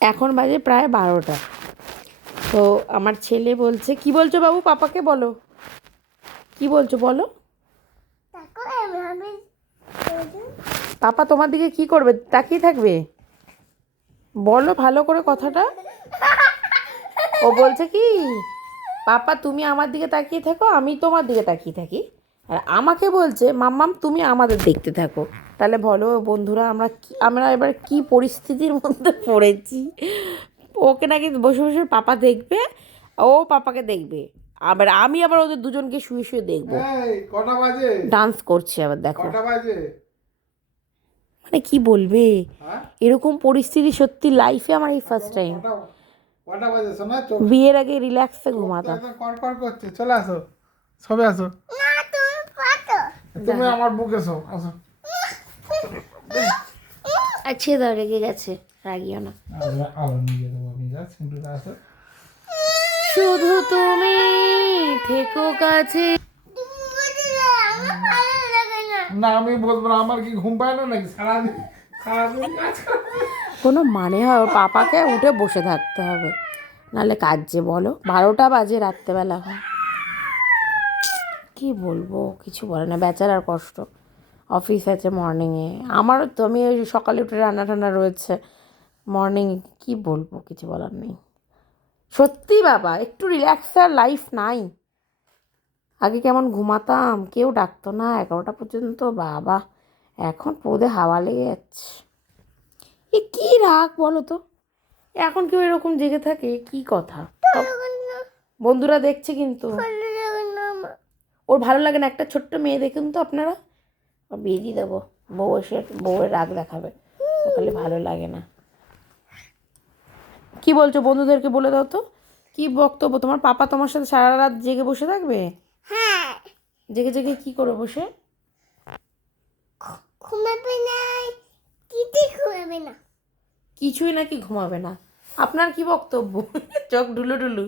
এখন বাজে প্রায় 12টা। তো আমার ছেলে বলছে, কি বলছো বাবু, পাপাকে বলো, কি বলছো বলো। পাপা তোমার দিকে কি করবে, তাকিয়ে থাকবে? বলো ভালো করে কথাটা। ও বলছে কি, পাপা তুমি আমার দিকে তাকিয়ে থাকো, আমি তোমার দিকে তাকিয়ে থাকি। আর আমাকে বলছে মাম্মাম তুমি আমাদের দেখতে থাকো। তাহলে বলো বন্ধুরা, আমরা এবার কি পরিস্থিতির মধ্যে পড়েছি। ওকে নাকি বসে বসে পাপা দেখবে, ও পাপাকে দেখবে, আমি আবার ওদের দুজনকে শুয়ে শুয়ে দেখবো। কটা বাজে? ডান্স করছে আবার, দেখো। কটা বাজে? মানে কি বলবে, হ্যাঁ, এরকম পরিস্থিতি সত্যি লাইফে আমার এই ফার্স্ট টাইম। কটা কটা বাজে শোনা? চোখ বিয়ের আগে রিল্যাক্সে চোখ তো ঘুমাতাম। একদম কড়কড় করছে। চলে আসো, সবে আসো। তুমি আমার বুকে এসো, আসো। আচ্ছা দাও, রেগে গেছে, রাগিও না। আলো নিয়ে দেবো আমি, যা সিন্ধুটা আসো। শুধু তুমি থেকো কাছে। না আমি বলবো না, আমার কি ঘুম পায় না নাকি সারাদিন? সারাদিন কাজ করে। কোনো মানে হয়, ওর পাপাকে উঠে বসে থাকতে হবে, নাহলে কাজ যে বলো 12টা বাজে রাত্রেবেলা হয়। কি বলবো, কিছু বলে না, বেচারার কষ্ট। অফিস আছে মর্নিংয়ে, আমারও তো, আমি ওই সকালে উঠে রান্না টান্না রয়েছে মর্নিং। কি বলবো, কিছু বলার নেই। সত্যি বাবা, একটু রিল্যাক্সার লাইফ নাই। আগে কেমন ঘুমাতাম, কেউ ডাকতো না 11টা পর্যন্ত, বাবা এখন পোদে হাওয়া লেগে যাচ্ছে। এ কি রাগ বলো তো, এখন কেউ এরকম জেগে থাকে, কি কথা। সব বন্ধুরা দেখছে কিন্তু। ওর ভালো লাগে না, একটা ছোট্ট মেয়ে দেখুন তো আপনারা। বিয়ে দিয়ে দেবো, বউ এসে বউয়ের রাগ দেখাবে, খালি ভালো লাগে না। কি বলছো, বন্ধুদেরকে বলে দাও তো, কি বক্তব্য তোমার। পাপা তোমার সাথে সারা রাত জেগে বসে থাকবে? হ্যাঁ। জেগে জেগে কি করে বসে? ঘুমাবে না, ঘুমাবে না, কিছুই নাকি ঘুমাবে না। আপনার কি বক্তব্য? চোখ ঢুলু ঢুলু।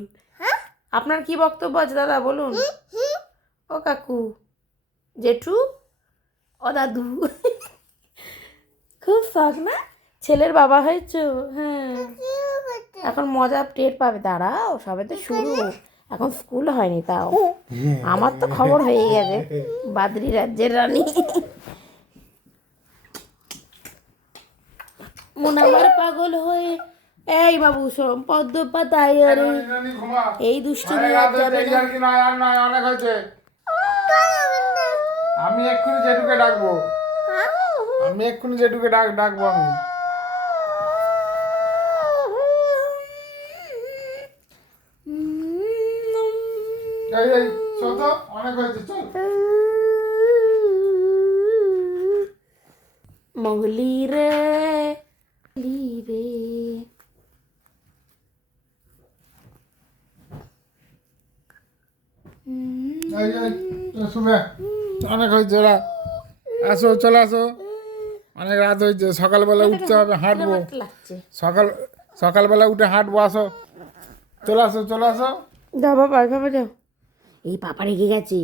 আপনার কি বক্তব্য আছে দাদা, বলুন। ও কাকু, জেঠু, ও দাদু। খুব শখ না, ছেলের বাবা হয়েছ? হ্যাঁ, এখন মজা টের পাবে, দাঁড়াও, সবে তো শুরু, এখন স্কুল হয়নি তাও। আমার তো খবর হয়ে গেছে, বাদরি রাজ্যের রানী। মন আমার পাগল হয়ে, এই বাবু শোন, পদ্ম পাতায় আরে, এই দুষ্টুমি আর যাবে না। অনেক হয়েছে। আমি এক্ষুনি জেঠুকে ডাকবো, আমি এক্ষুনি জেঠুকে ডাকবো আমি। এই এই শোন তো, অনেক হয়েছে, চল। মঙ্গলি রে, মঙ্গলি রে। এই এই শুনে, অনেক হয়েছে, ওরা আসো, চলে আসো। অনেক রাত হয়েছে, সকালবেলা উঠতে হবে, হাঁটবো। সকালবেলা উঠে হাঁটবো, আসো, চলে আসো, চলে আসো। যাও বাবা, যাও, এই পাপা রেগে গেছে।